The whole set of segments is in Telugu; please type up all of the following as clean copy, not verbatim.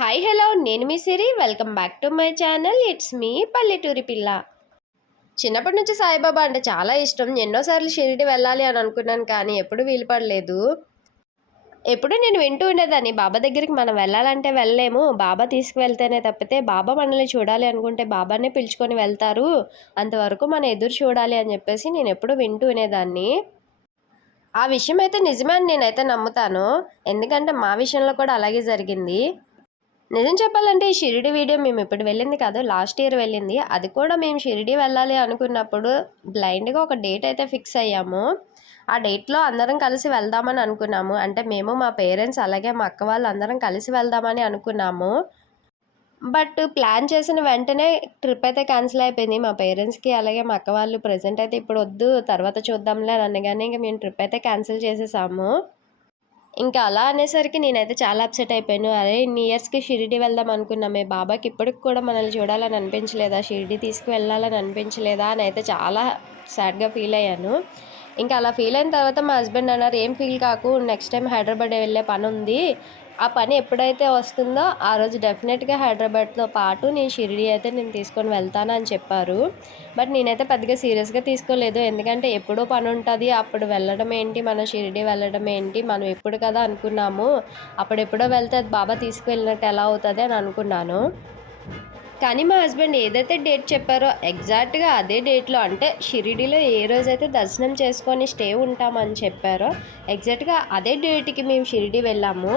హాయ్ హలో నేను మీ Siri welcome back to my channel. It's me పల్లెటూరి పిల్ల. చిన్నప్పటి నుంచి సాయిబాబా అంటే చాలా ఇష్టం. ఎన్నోసార్లు షిరిడి వెళ్ళాలి అని అనుకున్నాను, కానీ ఎప్పుడు వీలు పడలేదు. ఎప్పుడు నేను వింటూ ఉండేదాన్ని, బాబా దగ్గరికి మనం వెళ్ళాలంటే వెళ్ళలేము, బాబా తీసుకువెళ్తేనే తప్పితే బాబా మనల్ని చూడాలి అనుకుంటే బాబానే పిలుచుకొని వెళ్తారు, అంతవరకు మనం ఎదురు చూడాలి అని చెప్పేసి నేను ఎప్పుడు వింటూ ఉండేదాన్ని. ఆ విషయం అయితే నిజమే అని నేనైతే నమ్ముతాను. ఎందుకంటే మా విషయంలో కూడా అలాగే జరిగింది. నిజం చెప్పాలంటే ఈ షిరిడి వీడియో మేము ఇప్పుడు వెళ్ళింది కాదు, లాస్ట్ ఇయర్ వెళ్ళింది. అది కూడా మేము షిరిడి వెళ్ళాలి అనుకున్నప్పుడు బ్లైండ్గా ఒక డేట్ అయితే ఫిక్స్ అయ్యాము. ఆ డేట్లో అందరం కలిసి వెళ్దామని అనుకున్నాము. అంటే మేము, మా పేరెంట్స్, అలాగే మా అక్క వాళ్ళు అందరం కలిసి వెళ్దామని అనుకున్నాము. బట్ ప్లాన్ చేసిన వెంటనే ట్రిప్ అయితే క్యాన్సిల్ అయిపోయింది. మా పేరెంట్స్కి అలాగే మా అక్క వాళ్ళు ప్రెజెంట్ అయితే ఇప్పుడు వద్దు, తర్వాత చూద్దాంలే అని అనగానే ఇంక మేము ట్రిప్ అయితే క్యాన్సిల్ చేసేసాము. ఇంకా అలా అనేసరికి నేనైతే చాలా అప్సెట్ అయిపోయాను. అరే ఇన్ని ఇయర్స్‌కి షిరిడి వెళ్దాం అనుకున్నామే, బాబాకి ఇప్పటికి కూడా మనల్ని చూడాలని అనిపించలేదా? షిరిడి తీసుకువెళ్ళాలని అనిపించలేదా? అని అయితే చాలా సాడ్‌గా ఫీల్ అయ్యాను. ఇంకా అలా ఫీల్ అయిన తర్వాత మా హస్బెండ్ అన్నారు, "ఏం ఫీల్ కాకు, నెక్స్ట్ టైం హైదరాబాద్ వెళ్ళే పనుంది. ఆ పని ఎప్పుడైతే వస్తుందో ఆ రోజు డెఫినెట్‌గా హైదరాబాద్‌తో పాటు నేను షిరిడి అయితే నేను తీసుకొని వెళ్తాను" అని చెప్పారు. బట్ నేనైతే పెద్దగా సీరియస్‌గా తీసుకోలేదు. ఎందుకంటే ఎప్పుడో పనుంటది, అప్పుడు వెళ్ళడం ఏంటి, మనం షిరిడి వెళ్ళడం ఏంటి, మనం ఎప్పుడు కదా అనుకున్నాము, అప్పుడెప్పుడో వెళ్తే అది బాబా తీసుకువెళ్ళినట్టు ఎలా అవుతది అని అనుకున్నాను. కానీ మా హస్బెండ్ ఏదైతే డేట్ చెప్పారో ఎగ్జాక్ట్‌గా అదే డేట్‌లో, అంటే షిరిడీలో ఏ రోజైతే దర్శనం చేసుకొని స్టే ఉంటామని చెప్పారో ఎగ్జాక్ట్‌గా అదే డేట్‌కి మేము షిరిడి వెళ్ళాము.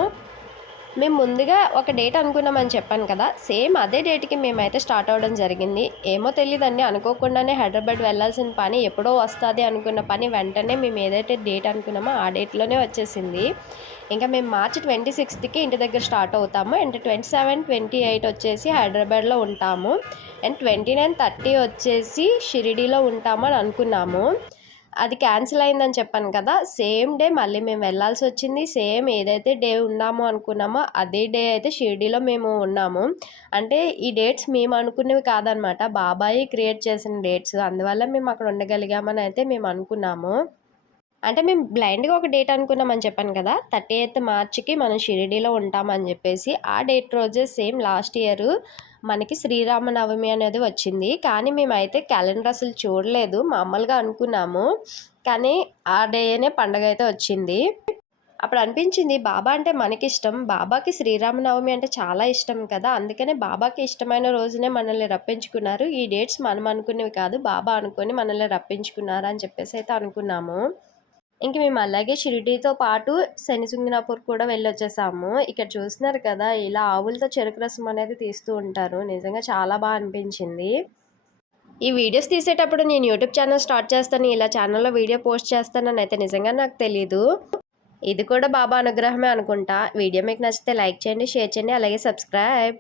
మేము ముందుగా ఒక డేట్ అనుకున్నామని చెప్పాను కదా! సేమ్ అదే డేట్‌కి మేమైతే స్టార్ట్ అవ్వడం జరిగింది. ఏమో తెలీదండి, అనుకోకుండానే హైదరాబాద్ వెళ్ళాల్సిన పని ఎప్పుడో వస్తది అనుకున్న పని వెంటనే మేము ఏదైతే డేట్ అనుకున్నామో ఆ డేట్‌లోనే వచ్చేసింది. ఇంకా మేము మార్చ్ 26కి ఇంటి దగ్గర స్టార్ట్ అవుతాము. అండ్ 27, 28 వచ్చేసి హైదరాబాద్‌లో ఉంటాము. అండ్ 29, 30 వచ్చేసి షిరిడీలో ఉంటామని అనుకున్నాము. అది క్యాన్సిల్ అయిందని చెప్పాను కదా! సేమ్ డే మళ్ళీ మేము వెళ్ళాల్సొచ్చింది. సేమ్ ఏదైతే డే ఉన్నామో అనుకున్నామో అదే డే అయితే షిరిడీలో మేము ఉన్నాము. అంటే ఈ డేట్స్ మేము అనుకున్నవి కాదనమాట. బాబాయి క్రియేట్ చేసిన డేట్స్. అందువల్ల మేము అక్కడ ఉండగలిగామని అయితే మేము అనుకున్నాము. అంటే మేము బ్లైండ్‌గా ఒక డేట్ అనుకున్నామని చెప్పాను కదా! 30థ్ మార్చ్‌కి మనం షిరిడీలో ఉంటామని జెప్పేసి. ఆ డేట్ రోజే సేమ్ లాస్ట్ ఇయరు మనకి శ్రీరామనవమి అనేది వచ్చింది. కానీ మేమైతే క్యాలెండర్ అసలు చూడలేదు. మామూలుగా అనుకున్నాము. కానీ ఆ డేనే పండగైతే వచ్చింది. అప్పుడు అనిపించింది, బాబా అంటే మనకిష్టం. బాబాకి శ్రీరామనవమి అంటే చాలా ఇష్టం కదా! అందుకనే బాబాకి ఇష్టమైన రోజునే మనల్ని రప్పించుకున్నారు. ఈ డేట్స్ మనం అనుకున్నవి కాదు, బాబా అనుకోని మనల్ని రప్పించుకున్నారు అని చెప్పేసి అయితే అనుకున్నాము. ఇంక మేము అలాగే షిరిడీతో పాటు శనిసింగనాపూర్ కూడా వెళ్ళొచ్చేసాము. ఇక్కడ చూస్తున్నారు కదా! ఇలా ఆవులతో చెరుకు రసం అనేది తీస్తూ ఉంటారు. నిజంగా చాలా అనిపించింది. ఈ వీడియోస్ తీసేటప్పుడు నేను యూట్యూబ్ ఛానల్ స్టార్ట్ చేస్తాను, ఇలా ఛానల్‌లో వీడియో పోస్ట్ చేస్తానని అయితే నిజంగా నాకు తెలీదు. ఇది కూడా బాబా అనుగ్రహమే అనుకుంటా. వీడియో మీకు నచ్చితే లైక్ చేయండి, షేర్ చేయండి, అలాగే సబ్స్క్రైబ్.